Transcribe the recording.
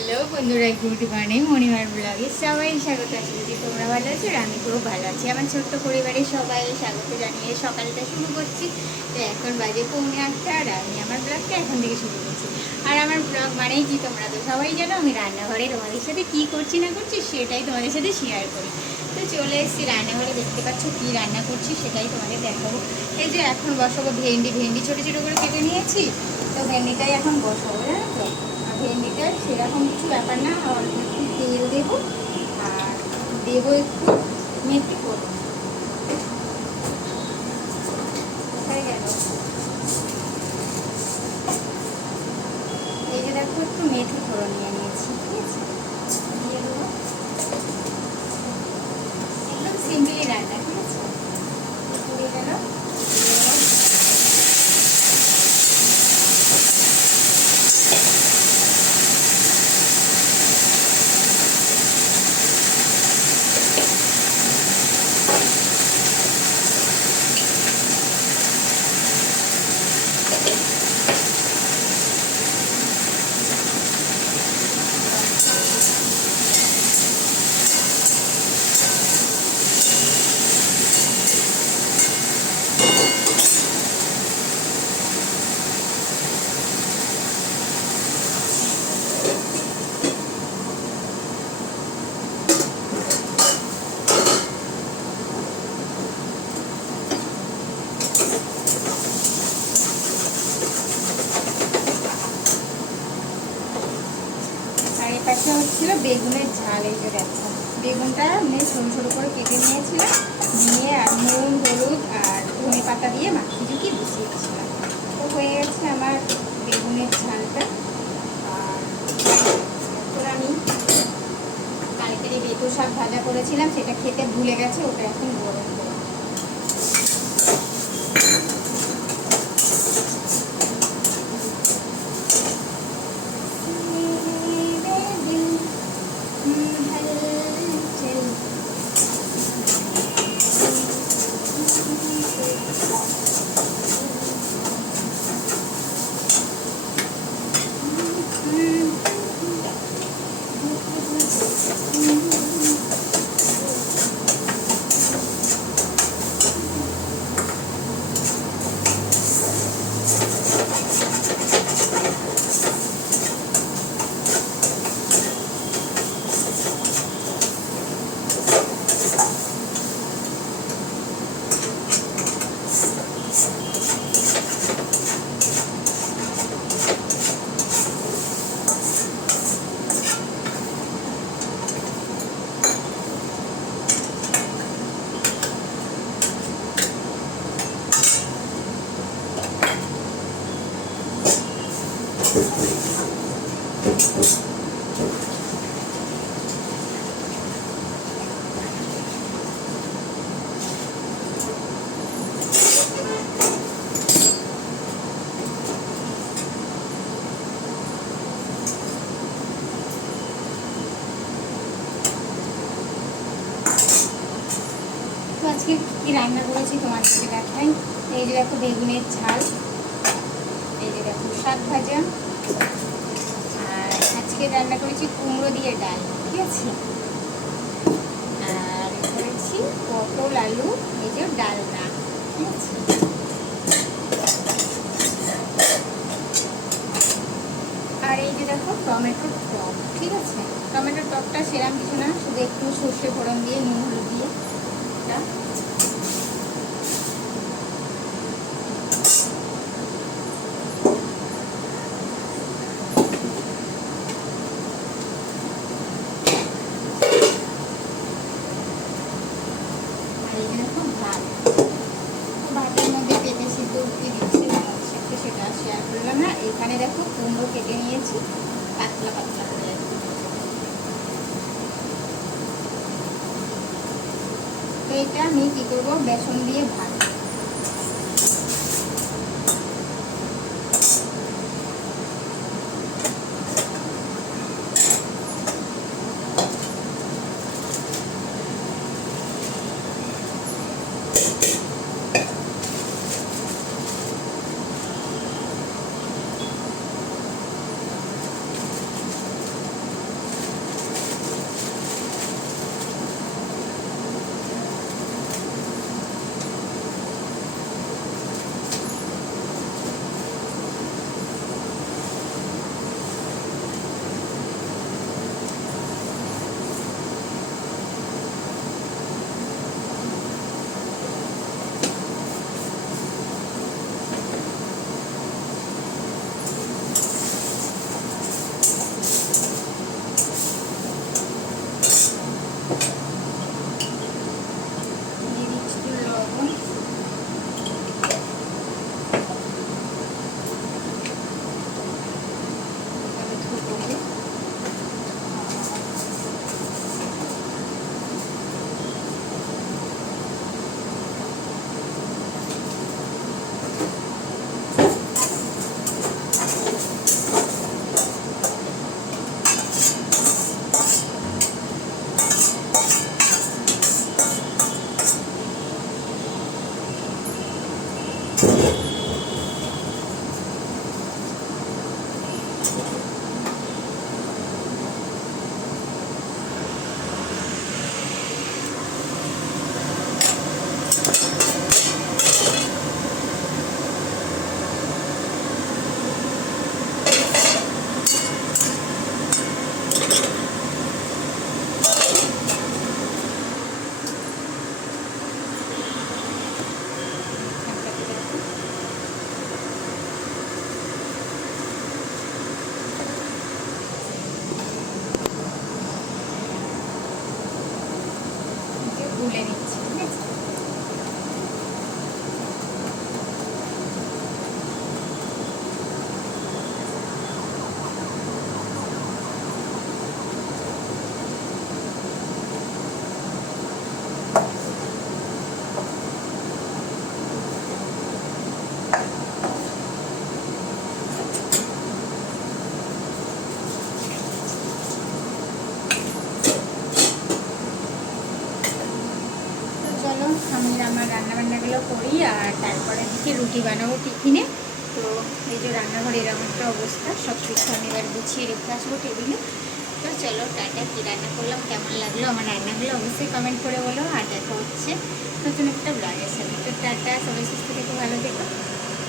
Hello বন্ধুরা, good morning মণিমার ব্লগে সবাই স্বাগত আছি। যদি তোমরা ভালো আছো আমি খুব ভালো আছি। আমার ছোট্ট পরিবারের সবাই স্বাগত জানিয়ে সকালটা শুরু করছি। তো এখন বাজে পৌনে আটটা, আর আমি আমার ব্লগটা এখন থেকে শুরু করছি। আর আমার ব্লগ মানেই কি তোমরা তো সবাই জানো, আমি রান্নাঘরে তোমাদের সাথে কী করছি না করছি সেটাই তোমাদের সাথে শেয়ার করি। তো চলে এসেছি রান্নাঘরে, দেখতে পাচ্ছ কী রান্না করছি সেটাই তোমাদের দেখাবো। এই যে এখন বসাবো ভেন্ডি ভেন্ডি ছোটো ছোটো করে কেটে নিয়েছি। তো ভেন্ডিটাই এখন বসাবো আর ভেন্ডিটা সেরকম কিছু ব্যাপার না। অল্প একটু তেল দেবো আর দেবো একটু মেথি করব কোথায় গেল এই যে দেখো একটু মেথি ফোড়ন নিয়ে নিয়েছি ঠিক আছে দিয়ে দেবো একদম সিম্পলি রান্না ঠিক আছে দিয়ে গেল এই হচ্ছিল বেগুনের ঝাল, এই যে দেখো। বেগুনটা আমি ছোটো ছোটো করে কেটে নিয়েছিলাম। নিয়ে আর নুন, হলুদ আর ধনে পাতা দিয়ে মাখিয়ে ঝুঁকি বসিয়েছিলাম তো হয়ে গেছে আমার বেগুনের ঝালটা। আর আমি কালকের বেতো শাক ভাজা করেছিলাম, সেটা খেতে ভুলে গেছে, ওটা এখন গরম করব আজকে কী রান্না করেছি তোমাদেরকে দেখাই। এই যে দেখো বেগুনের ঝাল, এই যে দেখো শাক ভাজা, আর আজকে রান্না করেছি কুমড়ো দিয়ে ডাল, ঠিক আছে? আর করেছি পটল, আলু, এই যে ডালনা ঠিক আছে? আর এই যে দেখো টমেটোর টক, ঠিক আছে? টমেটোর টকটা সেরাম কিছু না, শুধু একটু সর্ষে ফোড়ন দিয়ে নুন হলুদ দিয়ে এটা যে ভাতের মধ্যে সেটা শেয়ার না এখানে দেখো কুমড়ো কেটে নিয়েছি পাতলা পাতলা এটা আমি কী করব? বেসন দিয়ে ভাজবো। তুলে নিচ্ছি ঠিক আছে তো চলো আমি আমার রান্নাবান্নাগুলো করি আর তারপরে দিকে রুটি বানাবো টিফিনে। তো এই যে রান্নাঘর এরকম একটা অবস্থা, সব কিছু আমি এবার গুছিয়ে রেখে আসব টেবিলে। তো চলো টাটা, কী রান্না করলাম, কেমন লাগল, আমার রান্নাগুলো অবশ্যই কমেন্ট করে বলো। আর দেখা হচ্ছে নতুন একটা ব্লগের সাথে। তো টাটা, সবাই সুস্থ থেকে, ভালো থেকো।